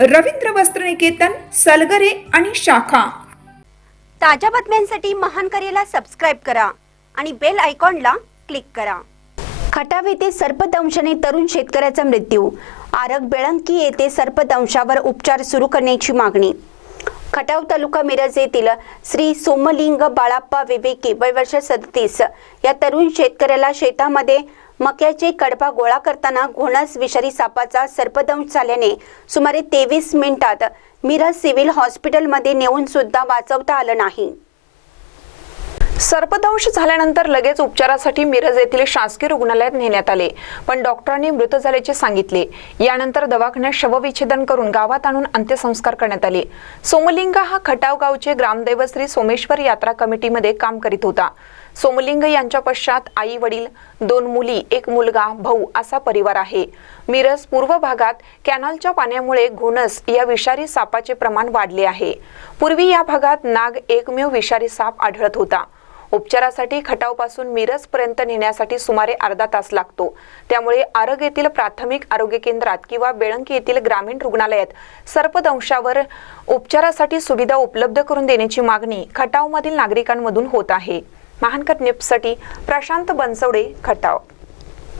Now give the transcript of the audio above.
रवींद्र वस्त्रनिकेतन सलगरे आणि शाखा. ताज्या बातम्यांसाठी महान करेला सबस्क्राईब करा आणि बेल आयकॉनला क्लिक करा. खटाव येथे सर्पदंशाने तरुण शेतकऱ्याचा मृत्यू. आरग बेळंकी येथे सर्पदंशावर उपचार सुरू करण्याची मागणी. खटाव तालुका मिरज येथील श्री सोमलिंग बाळाप्पा विवेकी वय वर्ष सदतीस या तरुण शेतकऱ्याला शेतामध्ये मक्याचे कडबा गोळा करताना घोणस विषारी सापाचा सर्पदंश झाल्याने सुमारे तेवीस मिनिटात मिरज सिव्हिल हॉस्पिटलमध्ये नेऊन सुद्धा वाचवता आलं नाही. सर्पदंश झाल्यानंतर लगेच उपचारासाठी मिरज येथील शासकीय रुग्णालयात नेण्यात आले. पण डॉक्टरांनी मृत झाल्याचे सांगितले. यानंतर दवाखान्यात शवविच्छेदन करून गावात आणून अंत्यसंस्कार करण्यात आले. सोमलिंग हा खटाव गावचे ग्रामदैवत श्री सोमेश्वर यात्रा कमिटीमध्ये काम करीत होता. सोमलिंग यांच्या पश्चात आई वडील दोन मुली एक मुलगा भाऊ असा परिवार आहे. मिरज पूर्व भागात कॅनलच्या पाण्यामुळे घोणस या विषारी सापाचे प्रमाण वाढले आहे. पूर्वी या भागात नाग एकमेव विषारी साप आढळत होता. उपचारासाठी खटावपासून मिरज पर्यंत नेण्यासाठी सुमारे अर्धा तास लागतो. त्यामुळे आरग येथील प्राथमिक आरोग्य केंद्रात किंवा बेळंकी येथील ग्रामीण रुग्णालयात सर्पदंशावर उपचारासाठी सुविधा उपलब्ध करून देण्याची मागणी खटावमधील नागरिकांमधून होत आहे. महानकर न्यूजसाठी प्रशांत बनसवडे खटाव.